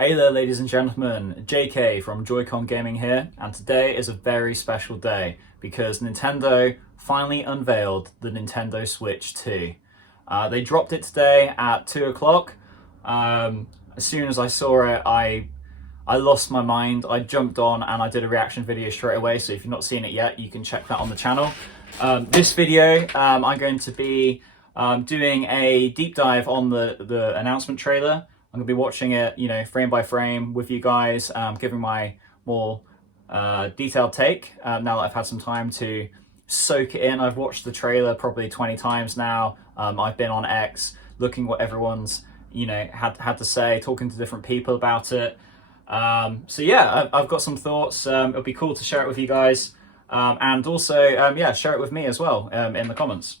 Hey there ladies and gentlemen, JK from Joy-Con Gaming here, and today is a very special day because Nintendo finally unveiled the Nintendo Switch 2. They dropped it today at 2 o'clock. As soon as I saw it, I lost my mind. I jumped on and I did a reaction video straight away, so if you've not seen it yet, you can check that on the channel. This video, I'm going to be doing a deep dive on the announcement trailer. I'm going to be watching it, frame by frame with you guys, giving my more detailed take now that I've had some time to soak it in. I've watched the trailer probably 20 times now. I've been on X looking what everyone's, had to say, talking to different people about it. So yeah, I've got some thoughts. It'll be cool to share it with you guys. And also, share it with me as well in the comments.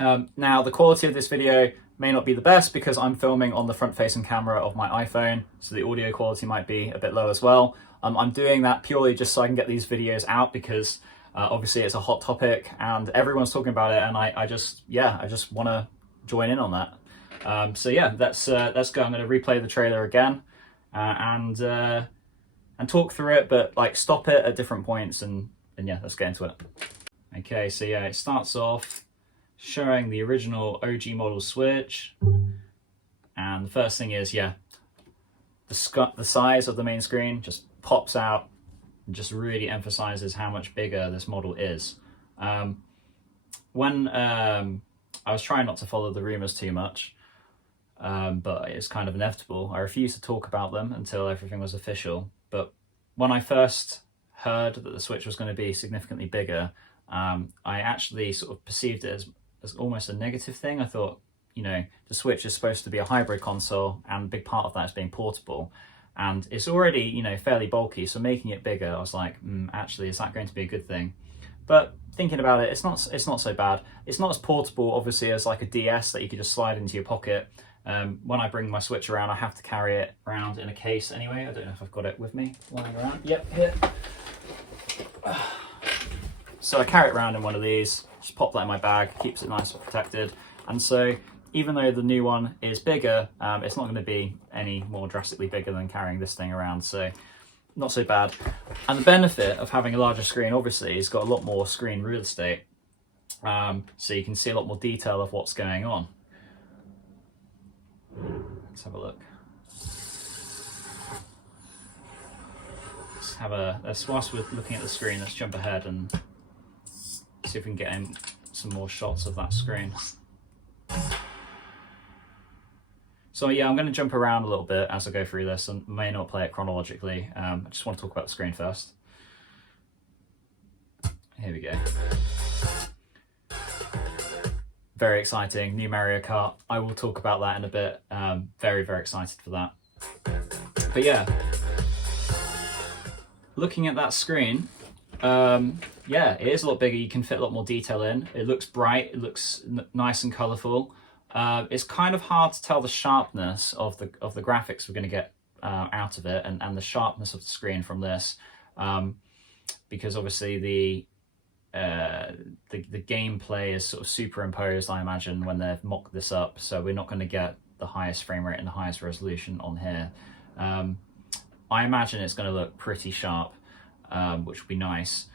Now, the quality of this video may not be the best because I'm filming on the front-facing camera of my iPhone, so the audio quality might be a bit low as well. I'm doing that purely just so I can get these videos out because obviously it's a hot topic and everyone's talking about it, and I just want to join in on that. So yeah, let's go. I'm going to replay the trailer again and talk through it, but like stop it at different points and yeah, let's get into it. Okay, so yeah, it starts off showing the original OG model Switch, and the first thing is, the size of the main screen just pops out and just really emphasizes how much bigger this model is. When I was trying not to follow the rumors too much, but it's kind of inevitable. I refused to talk about them until everything was official. But when I first heard that the Switch was going to be significantly bigger, I actually sort of perceived it as almost a negative thing. I thought, the Switch is supposed to be a hybrid console, and a big part of that is being portable. And it's already, fairly bulky, so making it bigger, I was like, actually, is that going to be a good thing? But thinking about it, it's not so bad. It's not as portable, obviously, as like a DS that you could just slide into your pocket. When I bring my Switch around, I have to carry it around in a case anyway. I don't know if I've got it with me lying around. Yep, here. So I carry it around in one of these, just pop that in my bag, keeps it nice and protected. And so even though the new one is bigger, it's not going to be any more drastically bigger than carrying this thing around, so not so bad. And the benefit of having a larger screen, obviously, is got a lot more screen real estate, so you can see a lot more detail of what's going on. Let's have a look. Whilst we're looking at the screen, let's jump ahead and see if we can get in some more shots of that screen. So yeah, I'm going to jump around a little bit as I go through this and may not play it chronologically. I just want to talk about the screen first. Here we go. Very exciting, new Mario Kart. I will talk about that in a bit. Very, very excited for that. But yeah, looking at that screen, it is a lot bigger. You can fit a lot more detail in. It looks bright. It looks nice and colourful. It's kind of hard to tell the sharpness of the graphics we're going to get out of it, and the sharpness of the screen from this, because obviously the gameplay is sort of superimposed, I imagine, when they've mocked this up. So we're not going to get the highest frame rate and the highest resolution on here. I imagine it's going to look pretty sharp, which would be nice.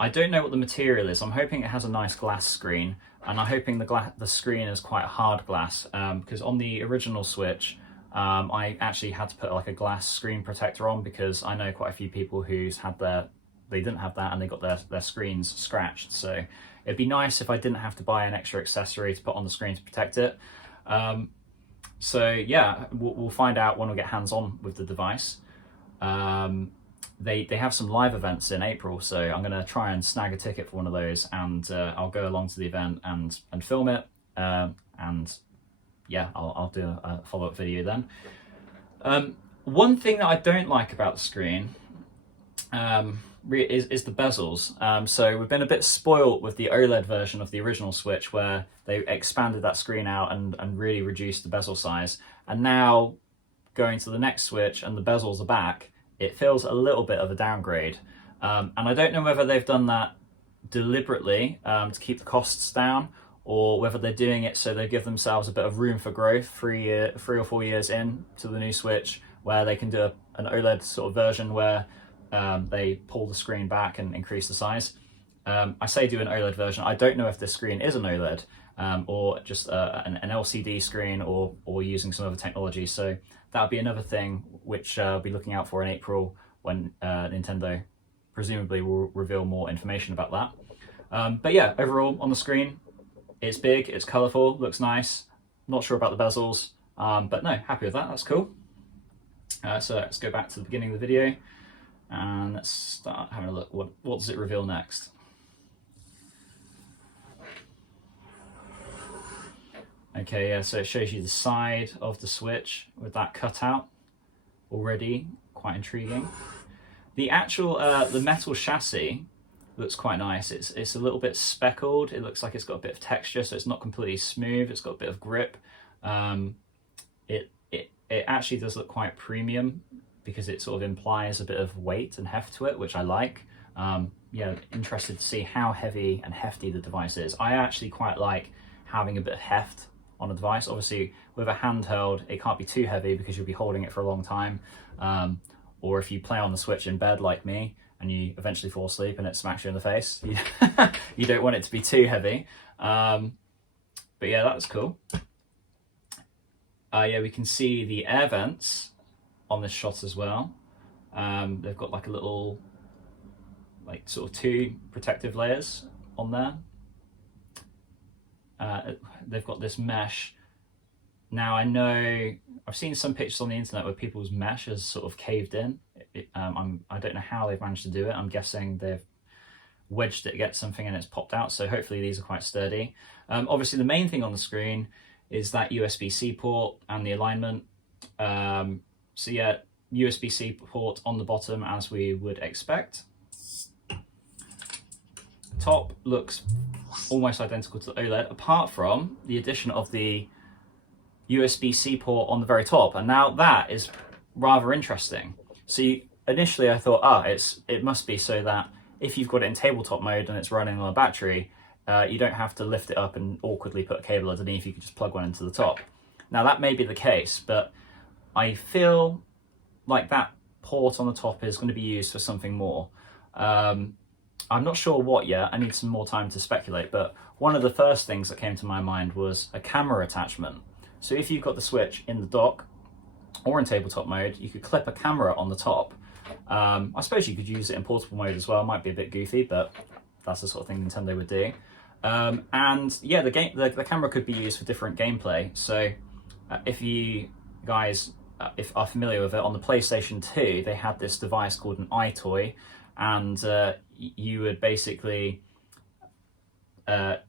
I don't know what the material is. I'm hoping it has a nice glass screen, and I'm hoping the screen is quite hard glass, because on the original Switch, I actually had to put like a glass screen protector on because I know quite a few people who's had they didn't have that and they got their screens scratched. So it'd be nice if I didn't have to buy an extra accessory to put on the screen to protect it. So yeah, we'll find out when we get hands-on with the device. They have some live events in April, so I'm going to try and snag a ticket for one of those, and I'll go along to the event and film it, and yeah, I'll do a follow-up video then. One thing that I don't like about the screen is the bezels. So we've been a bit spoilt with the OLED version of the original Switch, where they expanded that screen out and really reduced the bezel size, and now going to the next Switch and the bezels are back, it feels a little bit of a downgrade. And I don't know whether they've done that deliberately to keep the costs down, or whether they're doing it so they give themselves a bit of room for growth 3 or 4 years in to the new Switch, where they can do an OLED sort of version where they pull the screen back and increase the size. I say do an OLED version. I don't know if this screen is an OLED or just an LCD screen or using some other technology. So that would be another thing which I'll be looking out for in April when Nintendo presumably will reveal more information about that. But yeah, overall on the screen, it's big, it's colourful, looks nice. Not sure about the bezels, but no, happy with that, that's cool. So let's go back to the beginning of the video and let's start having a look. What does it reveal next? Okay, yeah, so it shows you the side of the Switch with that cutout already, quite intriguing. The actual, the metal chassis looks quite nice. It's a little bit speckled. It looks like it's got a bit of texture, so it's not completely smooth. It's got a bit of grip. It actually does look quite premium because it sort of implies a bit of weight and heft to it, which I like. Yeah, interested to see how heavy and hefty the device is. I actually quite like having a bit of heft on a device. Obviously, with a handheld, it can't be too heavy because you'll be holding it for a long time. Or if you play on the Switch in bed like me, and you eventually fall asleep and it smacks you in the face, you don't want it to be too heavy. But yeah, that was cool. Yeah, we can see the air vents on this shot as well. They've got like a little, like sort of 2 protective layers on there. They've got this mesh. Now I know, I've seen some pictures on the internet where people's mesh has sort of caved in. I don't know how they've managed to do it. I'm guessing they've wedged it against something and it's popped out, so hopefully these are quite sturdy. Obviously the main thing on the screen is that USB-C port and the alignment. So yeah, USB-C port on the bottom as we would expect. Top looks almost identical to the OLED, apart from the addition of the USB-C port on the very top, and now that is rather interesting. So initially I thought, it must be so that if you've got it in tabletop mode and it's running on a battery, you don't have to lift it up and awkwardly put a cable underneath, you can just plug one into the top. Now that may be the case, but I feel like that port on the top is going to be used for something more. I'm not sure what yet, I need some more time to speculate, but one of the first things that came to my mind was a camera attachment. So if you've got the Switch in the dock or in tabletop mode, you could clip a camera on the top. I suppose you could use it in portable mode as well. It might be a bit goofy, but that's the sort of thing Nintendo would do. And yeah, the camera could be used for different gameplay. So if you guys if are familiar with it, on the PlayStation 2, they had this device called an iToy, and you would basically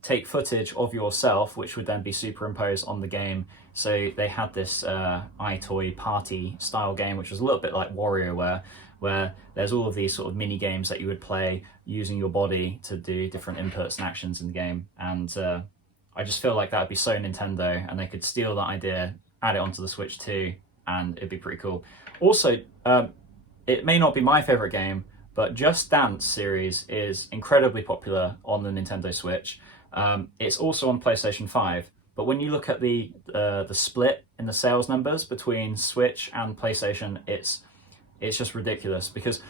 take footage of yourself, which would then be superimposed on the game. So they had this iToy party style game, which was a little bit like WarioWare, where there's all of these sort of mini games that you would play using your body to do different inputs and actions in the game. And I just feel like that would be so Nintendo, and they could steal that idea, add it onto the Switch too, and it'd be pretty cool. Also, it may not be my favorite game, but Just Dance series is incredibly popular on the Nintendo Switch. It's also on PlayStation 5, but when you look at the split in the sales numbers between Switch and PlayStation, it's just ridiculous, because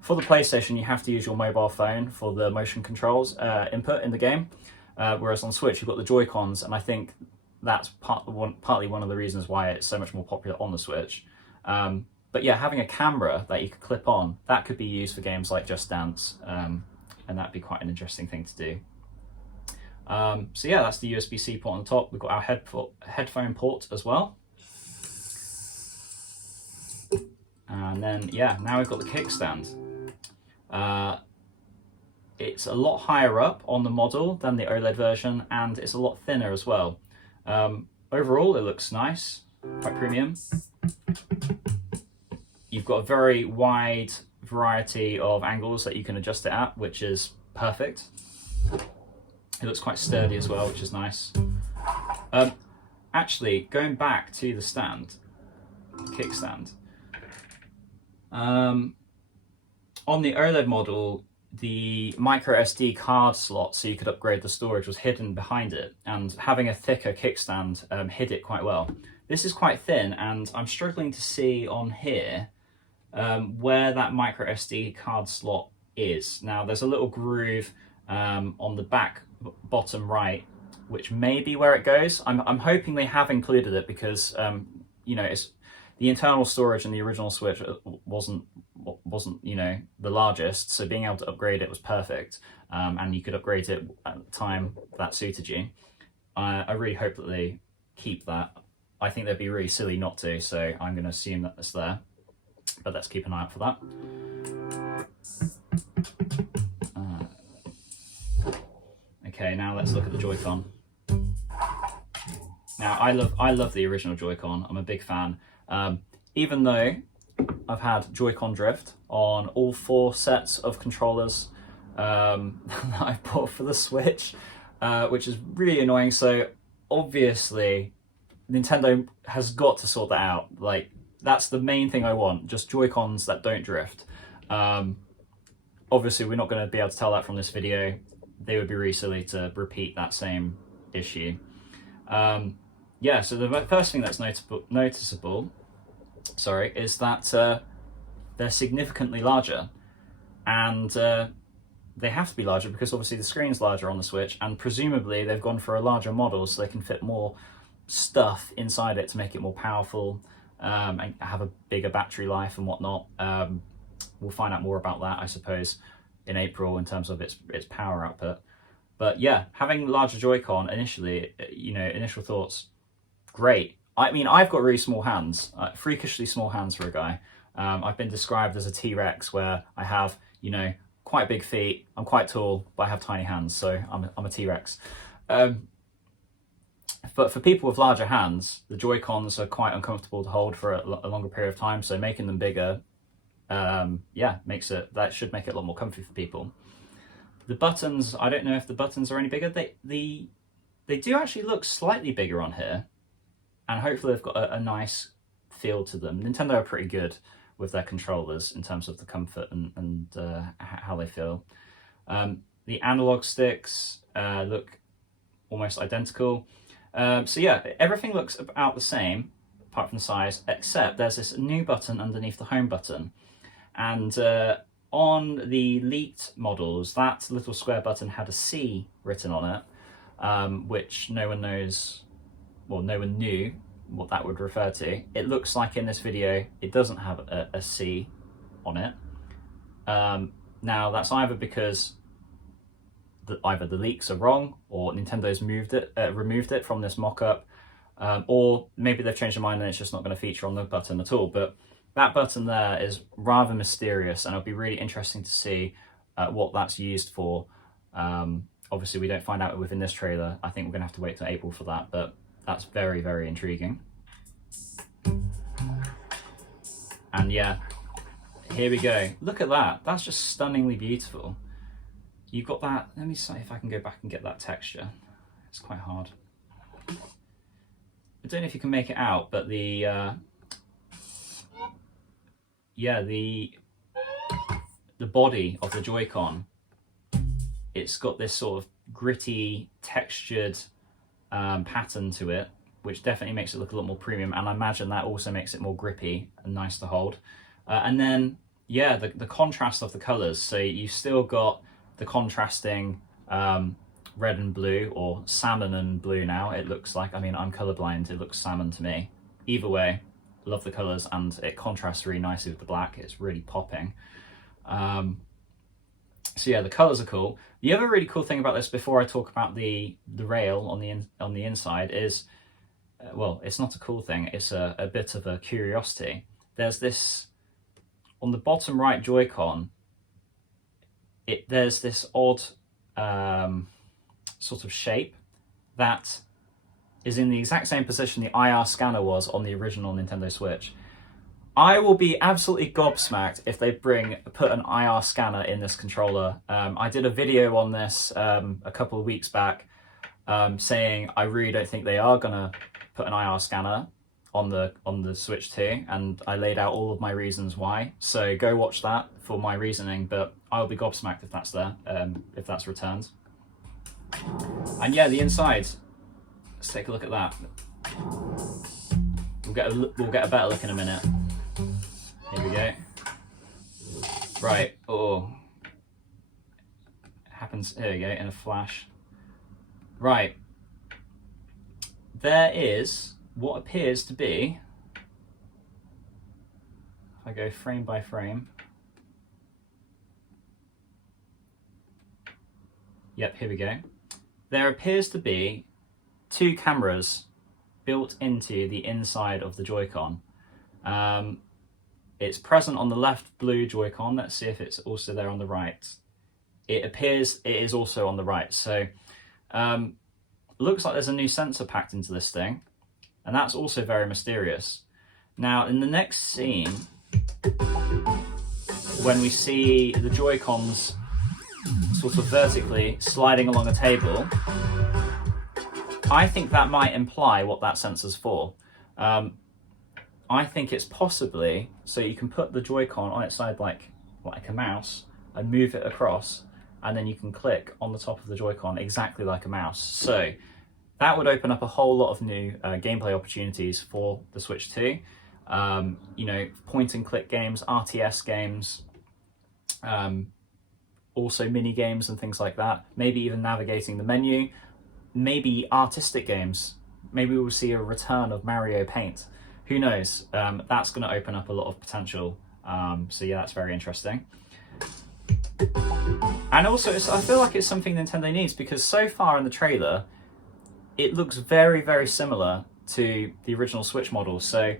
for the PlayStation you have to use your mobile phone for the motion controls input in the game, whereas on Switch you've got the Joy-Cons, and I think that's partly one of the reasons why it's so much more popular on the Switch. But yeah, having a camera that you could clip on, that could be used for games like Just Dance, and that'd be quite an interesting thing to do. So yeah, that's the USB-C port on the top. We've got our headphone port as well. And then, yeah, now we've got the kickstand. It's a lot higher up on the model than the OLED version, and it's a lot thinner as well. Overall, it looks nice, quite premium. You've got a very wide variety of angles that you can adjust it at, which is perfect. It looks quite sturdy as well, which is nice. Actually, going back to the stand, the kickstand. On the OLED model, the micro SD card slot, so you could upgrade the storage, was hidden behind it, and having a thicker kickstand hid it quite well. this is quite thin, and I'm struggling to see on here where that micro SD card slot is. Now there's a little groove on the back bottom right, which may be where it goes. I'm hoping they have included it because you know, it's the internal storage in the original Switch wasn't you know, the largest, so being able to upgrade it was perfect, and you could upgrade it at the time that suited you. I really hope that they keep that. I think they'd be really silly not to, so I'm going to assume that it's there, but let's keep an eye out for that. Okay, now let's look at the Joy-Con. Now I love the original Joy-Con. I'm a big fan. Even though I've had Joy-Con drift on all 4 sets of controllers that I've bought for the Switch, which is really annoying. So obviously Nintendo has got to sort that out. Like, that's the main thing I want, just Joy-Cons that don't drift. Obviously we're not going to be able to tell that from this video. They would be really silly to repeat that same issue. Yeah, so the first thing that's noticeable, sorry, is that they're significantly larger, and they have to be larger because obviously the screen's larger on the Switch, and presumably they've gone for a larger model so they can fit more stuff inside it to make it more powerful, and have a bigger battery life and whatnot. We'll find out more about that, I suppose, in April in terms of its power output. But yeah, having larger Joy-Con initially, you know, initial thoughts, great. I mean, I've got really small hands, freakishly small hands for a guy. I've been described as a T-Rex, where I have, you know, quite big feet, I'm quite tall, but I have tiny hands, so I'm a T-Rex. But for people with larger hands, the Joy-Cons are quite uncomfortable to hold for a longer period of time, so making them bigger, yeah, that should make it a lot more comfy for people. The buttons, I don't know if the buttons are any bigger. They do actually look slightly bigger on here, and hopefully they've got a nice feel to them. Nintendo are pretty good with their controllers in terms of the comfort and how they feel. The analog sticks look almost identical. So yeah, everything looks about the same, apart from the size, except there's this new button underneath the home button. And on the leaked models, that little square button had a C written on it, which no one knows, well, no one knew what that would refer to. It looks like in this video it doesn't have a C on it. Now that's either because either the leaks are wrong, or Nintendo's removed it from this mock-up, or maybe they've changed their mind and it's just not going to feature on the button at all. But that button there is rather mysterious, and it'll be really interesting to see what that's used for. Obviously we don't find out within this trailer. I think we're going to have to wait till April for that, but that's very, very intriguing. And yeah, here we go. Look at that. That's just stunningly beautiful. You've got that, let me see if I can go back and get that texture. It's quite hard. I don't know if you can make it out, but the yeah, the body of the Joy-Con, it's got this sort of gritty, textured pattern to it, which definitely makes it look a lot more premium, and I imagine that also makes it more grippy and nice to hold. And then, yeah, the contrast of the colours. So you've still got the contrasting red and blue, or salmon and blue now, it looks like. I mean, I'm colourblind, it looks salmon to me. Either way, love the colours, and it contrasts really nicely with the black. It's really popping. So yeah, the colours are cool. The other really cool thing about this, before I talk about the rail on the inside, is, well, it's not a cool thing, it's a bit of a curiosity. There's this, on the bottom right Joy-Con, there's this odd sort of shape that is in the exact same position the IR scanner was on the original Nintendo Switch. I will be absolutely gobsmacked if they put an IR scanner in this controller. I did a video on this a couple of weeks back, saying I really don't think they are gonna put an IR scanner on the Switch 2, and I laid out all of my reasons why. So go watch that for my reasoning, but I'll be gobsmacked if that's there, if that's returned. And yeah, the inside, let's take a look at that. We'll get a better look in a minute. Here we go. Right. Oh, it happens. Here we go in a flash. Right. There is what appears to be. If I go frame by frame. Yep, here we go. There appears to be two cameras built into the inside of the Joy-Con. It's present on the left blue Joy-Con. Let's see if it's also there on the right. It appears it is also on the right. So looks like there's a new sensor packed into this thing, and that's also very mysterious. Now in the next scene, when we see the Joy-Cons sort of vertically sliding along a table, I think that might imply what that sensor's for. I think it's possibly so you can put the Joy-Con on its side like a mouse and move it across, and then you can click on the top of the Joy-Con exactly like a mouse. So that would open up a whole lot of new gameplay opportunities for the Switch 2. You know, point and click games, RTS games, also mini games and things like that. Maybe even navigating the menu. Maybe artistic games. Maybe we'll see a return of Mario Paint. Who knows? That's going to open up a lot of potential. So yeah, that's very interesting. And also, I feel like it's something Nintendo needs, because so far in the trailer, it looks very, very similar to the original Switch model. So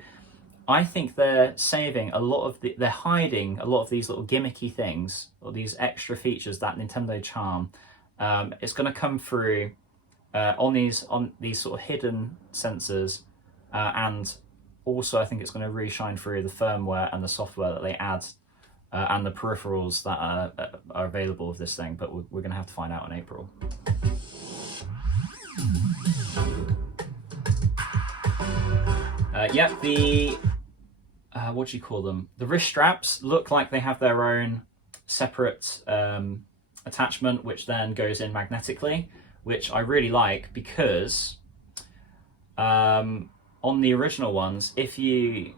I think they're saving a lot of they're hiding a lot of these little gimmicky things, or these extra features that Nintendo charm. It's going to come through on these sort of hidden sensors, and also I think it's going to really shine through the firmware and the software that they add, and the peripherals that are available with this thing. But we're going to have to find out in April. Yep, the what do you call them? The wrist straps look like they have their own separate attachment, which then goes in magnetically, which I really like, because on the original ones, if you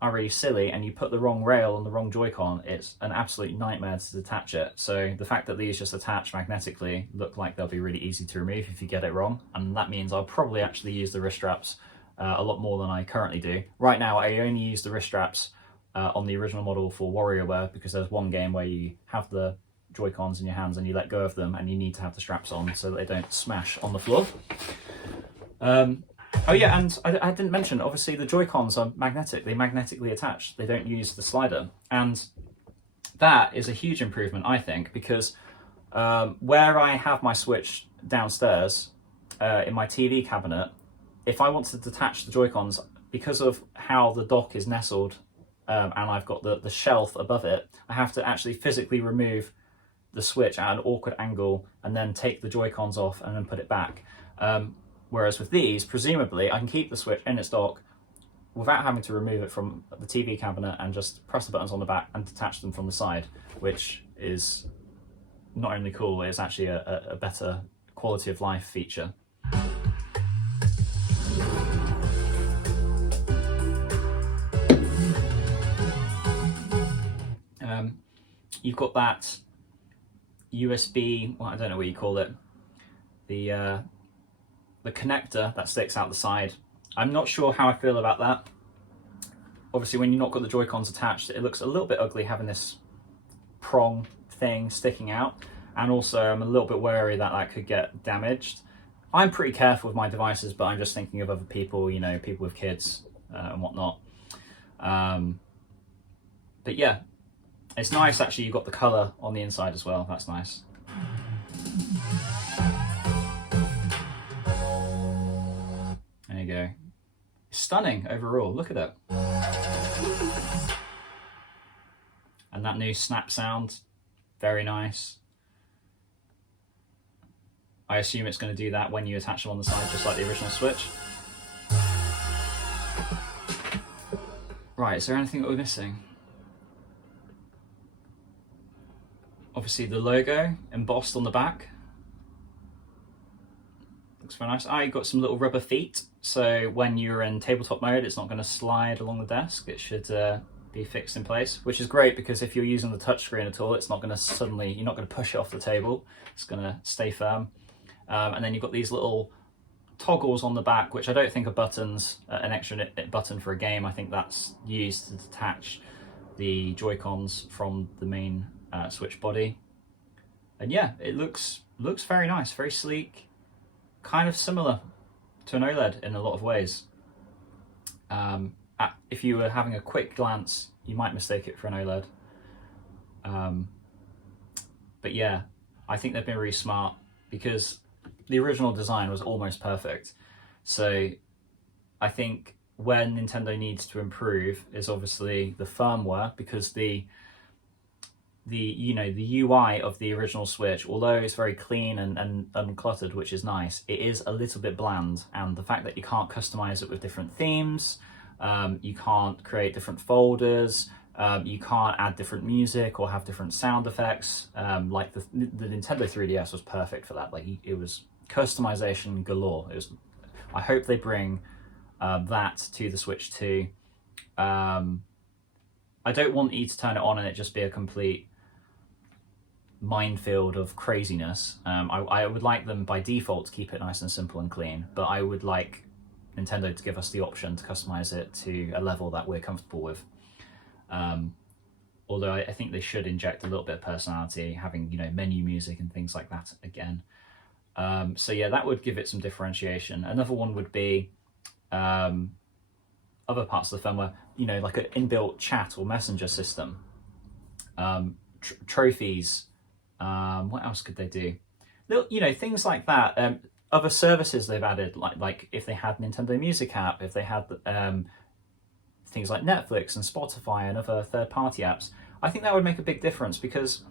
are really silly and you put the wrong rail on the wrong Joy-Con, it's an absolute nightmare to detach it. So the fact that these just attach magnetically look like they'll be really easy to remove if you get it wrong, and that means I'll probably actually use the wrist straps a lot more than I currently do. Right now, I only use the wrist straps on the original model for WarioWare, because there's one game where you have the Joy-Cons in your hands and you let go of them, and you need to have the straps on so that they don't smash on the floor. Oh yeah, and I didn't mention, obviously the Joy-Cons are magnetic. They magnetically attach. They don't use the slider. And that is a huge improvement, I think, because where I have my Switch downstairs in my TV cabinet, if I want to detach the Joy-Cons, because of how the dock is nestled, and I've got the shelf above it, I have to actually physically remove the Switch at an awkward angle and then take the Joy-Cons off and then put it back. Whereas with these, presumably, I can keep the Switch in its dock without having to remove it from the TV cabinet and just press the buttons on the back and detach them from the side, which is not only cool, it's actually a better quality of life feature. You've got that USB, well, I don't know what you call it, the connector that sticks out the side. I'm not sure how I feel about that. Obviously, when you've not got the Joy-Cons attached, it looks a little bit ugly having this prong thing sticking out, and also I'm a little bit wary that that could get damaged. I'm pretty careful with my devices, but I'm just thinking of other people, you know, people with kids and whatnot. But yeah, it's nice actually you've got the colour on the inside as well. That's nice. There you go. Stunning overall, look at it. And that new snap sound, very nice. I assume it's going to do that when you attach them on the side, just like the original Switch. Right, is there anything that we're missing? Obviously the logo embossed on the back. Looks very nice. You've got some little rubber feet, so when you're in tabletop mode, it's not going to slide along the desk. It should be fixed in place, which is great because if you're using the touchscreen at all, it's not going to you're not going to push it off the table. It's going to stay firm. And then you've got these little toggles on the back, which I don't think are buttons, an extra button for a game. I think that's used to detach the Joy-Cons from the main Switch body. And yeah, it looks very nice, very sleek, kind of similar to an OLED in a lot of ways. If you were having a quick glance, you might mistake it for an OLED. But yeah, I think they've been really smart because the original design was almost perfect. So I think where Nintendo needs to improve is obviously the firmware, because the UI of the original Switch, although it's very clean and uncluttered, which is nice, it is a little bit bland. And the fact that you can't customize it with different themes, you can't create different folders, you can't add different music or have different sound effects. Like the Nintendo 3DS was perfect for that. Like it was customization galore. I hope they bring that to the Switch 2. I don't want you to turn it on and it just be a complete minefield of craziness. I would like them by default to keep it nice and simple and clean, but I would like Nintendo to give us the option to customize it to a level that we're comfortable with. Although I think they should inject a little bit of personality, having menu music and things like that again. So yeah, that would give it some differentiation. Another one would be other parts of the firmware, like an inbuilt chat or messenger system, trophies. What else could they do? Things like that. Other services they've added, like if they had Nintendo Music app, if they had things like Netflix and Spotify and other third-party apps, I think that would make a big difference, because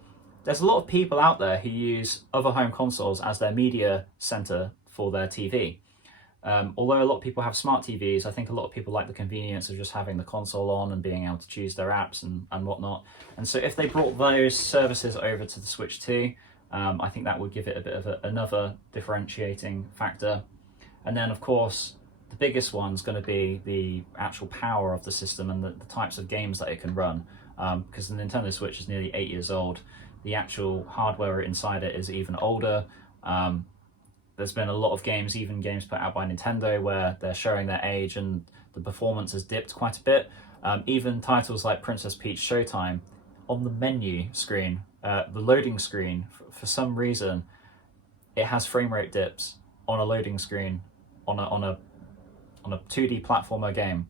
there's a lot of people out there who use other home consoles as their media center for their TV. Although a lot of people have smart TVs, I think a lot of people like the convenience of just having the console on and being able to choose their apps and whatnot. And so if they brought those services over to the Switch 2, I think that would give it a bit of another differentiating factor. And then, of course, the biggest one's going to be the actual power of the system and the types of games that it can run. Because the Nintendo Switch is nearly 8 years old. The actual hardware inside it is even older. There's been a lot of games, even games put out by Nintendo, where they're showing their age and the performance has dipped quite a bit. Even titles like Princess Peach Showtime, on the menu screen, the loading screen, for some reason, it has frame rate dips on a loading screen on a 2D platformer game.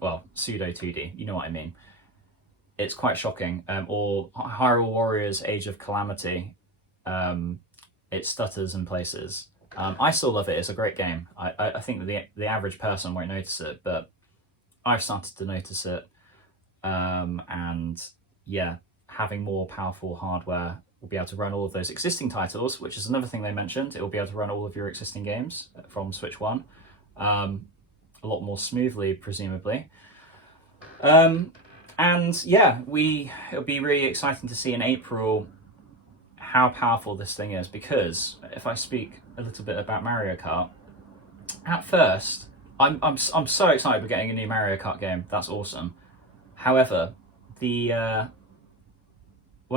Well, pseudo 2D, you know what I mean. It's quite shocking. Or Hyrule Warriors Age of Calamity, it stutters in places. I still love it. It's a great game. I think that the average person won't notice it, but I've started to notice it. And yeah, having more powerful hardware will be able to run all of those existing titles, which is another thing they mentioned. It will be able to run all of your existing games from Switch 1 a lot more smoothly, presumably. And yeah, it'll be really exciting to see in April how powerful this thing is, because if I speak a little bit about Mario Kart, at first, I'm so excited we're getting a new Mario Kart game. That's awesome. However, when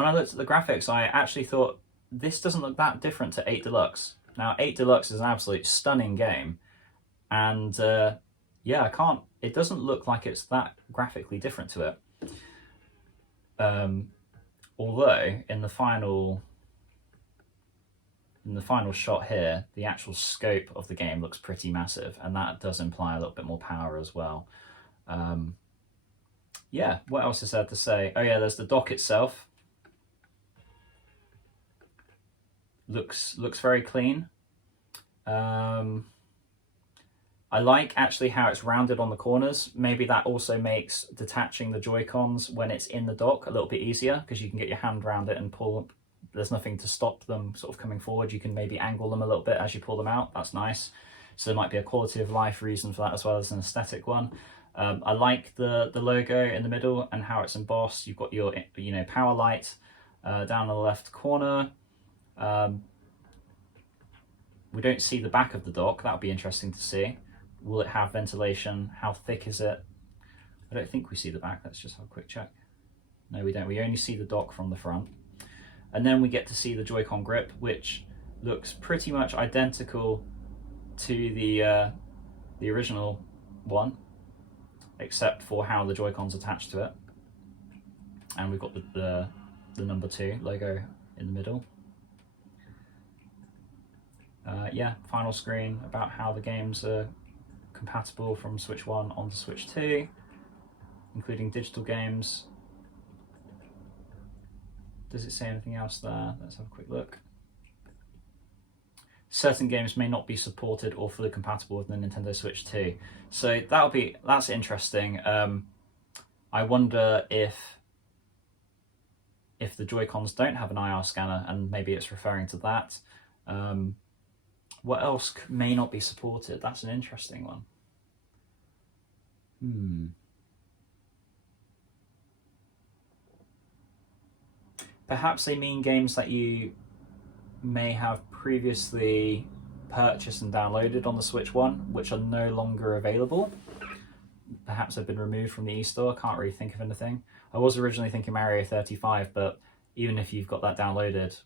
I looked at the graphics, I actually thought this doesn't look that different to 8 Deluxe. Now, 8 Deluxe is an absolute stunning game, and yeah, it doesn't look like it's that graphically different to it. Although in the final shot here, the actual scope of the game looks pretty massive, and that does imply a little bit more power as well. Yeah, what else is there to say? Oh yeah, there's the dock itself. Looks very clean. I like actually how it's rounded on the corners. Maybe that also makes detaching the Joy-Cons when it's in the dock a little bit easier, because you can get your hand around it and pull. There's nothing to stop them sort of coming forward. You can maybe angle them a little bit as you pull them out. That's nice. So there might be a quality of life reason for that, as well as an aesthetic one. I like the logo in the middle and how it's embossed. You've got your power light down in the left corner. We don't see the back of the dock. That would be interesting to see. Will it have ventilation? How thick is it? I don't think we see the back. Let's just have a quick check. No, we don't. We only see the dock from the front. And then we get to see the Joy-Con grip, which looks pretty much identical to the original one, except for how the Joy-Con's attached to it. And we've got the number 2 logo in the middle. Yeah, final screen about how the games are compatible from Switch 1 onto Switch 2, including digital games. Does it say anything else there? Let's have a quick look. Certain games may not be supported or fully compatible with the Nintendo Switch 2. So that's interesting. I wonder if the Joy-Cons don't have an IR scanner, and maybe it's referring to that. What else may not be supported? That's an interesting one. Perhaps they mean games that you may have previously purchased and downloaded on the Switch 1, which are no longer available. Perhaps they've been removed from the eStore. Can't really think of anything. I was originally thinking Mario 35, but even if you've got that downloaded,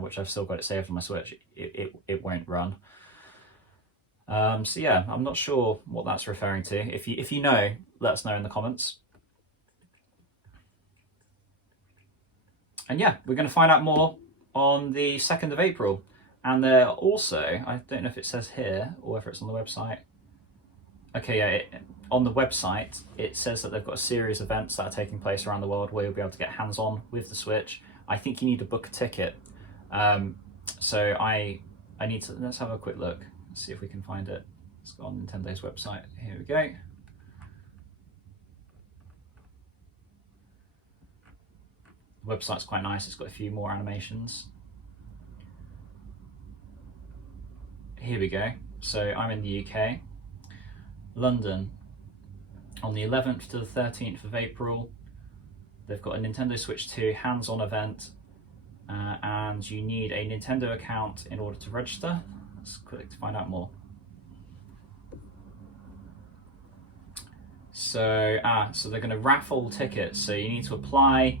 which I've still got it saved on my Switch, it won't run. So yeah, I'm not sure what that's referring to. If you know, let us know in the comments. And yeah, we're going to find out more on the 2nd of April. And they're also, I don't know if it says here or whether it's on the website. Okay, yeah, on the website, it says that they've got a series of events that are taking place around the world where you'll be able to get hands-on with the Switch. I think you need to book a ticket. So I need to, let's have a quick look. Let's see if we can find it. It's on Nintendo's website. Here we go. The website's quite nice. It's got a few more animations. Here we go. So I'm in the UK. London, on the 11th to the 13th of April, they've got a Nintendo Switch 2 hands-on event, and you need a Nintendo account in order to register. Let's click to find out more. So they're going to raffle tickets. So you need to apply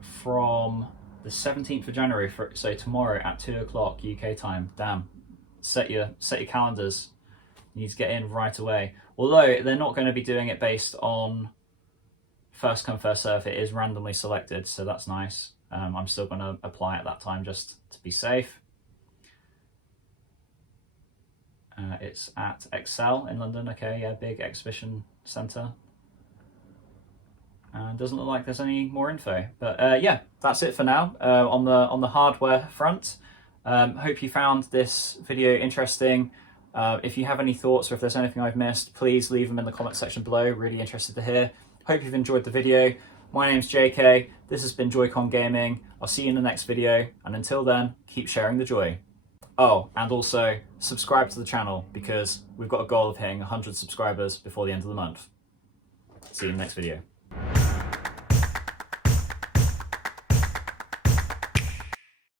from the 17th of January, so tomorrow at 2 o'clock UK time. Damn, set your calendars. You need to get in right away. Although they're not going to be doing it based on first come first serve, it is randomly selected, so that's nice. I'm still going to apply at that time just to be safe. It's at Excel in London. Okay, yeah, big exhibition centre. And doesn't look like there's any more info. But yeah, that's it for now on the hardware front. Hope you found this video interesting. If you have any thoughts or if there's anything I've missed, please leave them in the comment section below. Really interested to hear. Hope you've enjoyed the video. My name's JK. This has been Joy-Con Gaming. I'll see you in the next video. And until then, keep sharing the joy. Oh, and also subscribe to the channel because we've got a goal of hitting 100 subscribers before the end of the month. See you in the next video.